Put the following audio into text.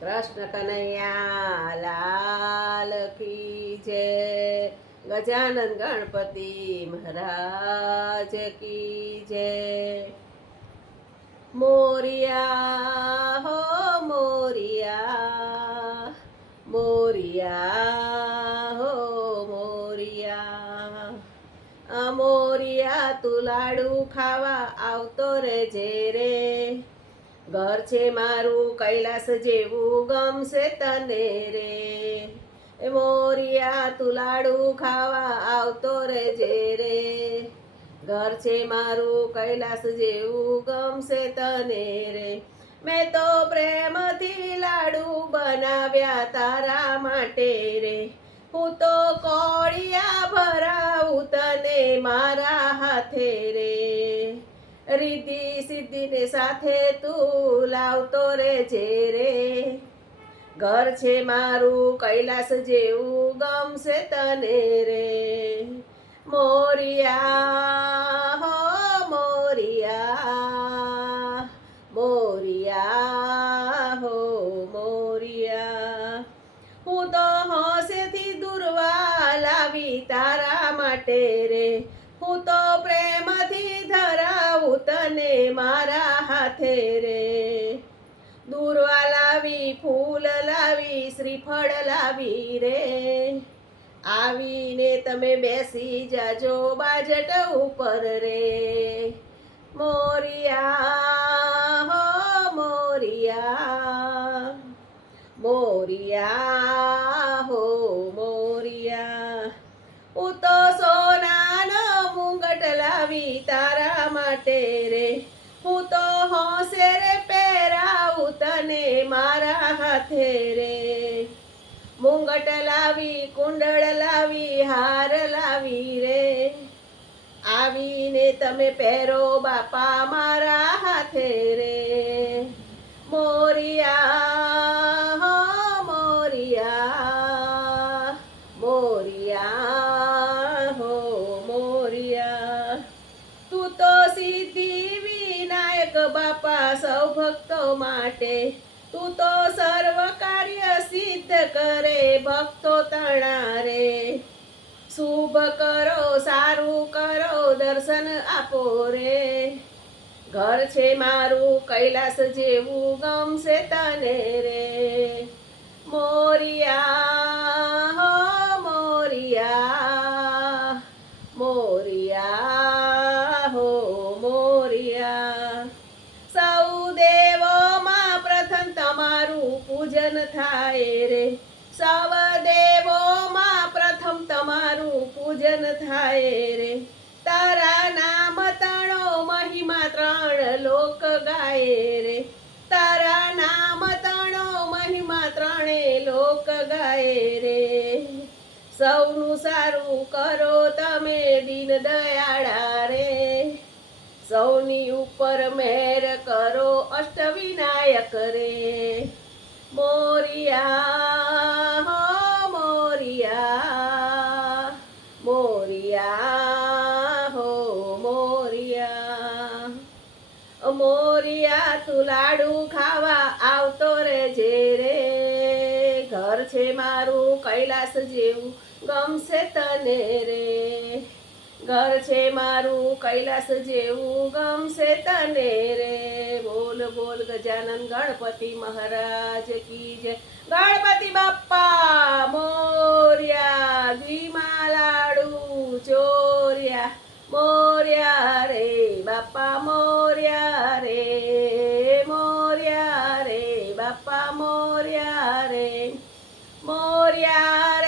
કૃષ્ણ કનૈયા, લાલ કી જય. ગજાનંદ ગણપતિ મહારાજ કી જય. મોરિયા હો મોરિયા મોરિયા હો મોરિયા. અમોરિયા મોરિયા તું લાડુ ખાવા આવતો રે જે રે. ઘર છે મારું કૈલાસ જેવું ગમશે તને રે. એ મોરિયા, તું લાડુ ખાવા આવતો રે જે રે. ઘર છે મારું કૈલાસ જેવું ગમશે તને રે. મેં તો પ્રેમથી લાડુ બનાવ્યા તારા માટે રે. હું તો કોળિયા ભરાવું તને મારા હાથે રે. રીતિ સિદ્ધિને સાથે તું લાવતો રે જે રે. ઘર છે મારું કૈલાસ જેવું ગમશે તને રે. મોરિયા, હો મોરિયા મોરિયા, હો મોરિયા. હું તો હોશેથી દુર્વા લાવી તારા માટે રે. હું તો પ્રેમથી ધરાવું તને મારા. હાથે રે. દૂરવા લાવી, ફૂલ લાવી, શ્રીફળ લાવી રે. આવીને તમે બેસી જાજો બાજટ ઉપર રે. મારા હાથે રે મુંગટ લાવી કુંડળ લાવી હાર લાવી રે આવીને તમે પહેરો બાપા મારા હાથે રે મોરિયા હો મોરિયા મોરિયા હો મોરિયા તું તો સિદ્ધિ વિનાયક બાપા સૌ ભક્તો માટે તું સર્વ કાર્ય સિદ્ધ કરે, ભક્તો તણા રે શુભ કરો, સારું કરો, દર્શન આપો રે. ઘર છે મારું, કૈલાસ જેવું, ગમશે તને રે. મોરિયા, હો મોરિયા મોરિયા, હો મોરિયા. તમારું પૂજન થાય રે. સવ દેવોમાં પ્રથમ તમારું પૂજન થાય રે. તારા નામ તણો મહિમા ત્રણ લોક ગાય રે. તારા નામ તણો મહિમા ત્રણે લોક ગાય રે. સૌનું સારું કરો તમે દિન દયાળા રે. સૌની ઉપર મેર કરો અષ્ટવિનાયક રે. મોરિયા મોરિયા મોરિયા હો મોરિયા મોરિયા લાડુ ખાવા આવતો રે. જે ઘર છે મારું કૈલાસ જેવું, ગમશે તને રે. ઘર છે મારું કૈલાસ જેવું, ગમશે તને રે. બોલ બોલ ગજાનન ગણપતિ મહારાજ કી જય. ગણપતિ બાપ્પા, મોર્યા ઘીમા લાડુ ચોર્યા. મોર્યા રે બાપા મોર્યા રે. મોર્યા રે બાપા મોર્યા રે. મોર્યા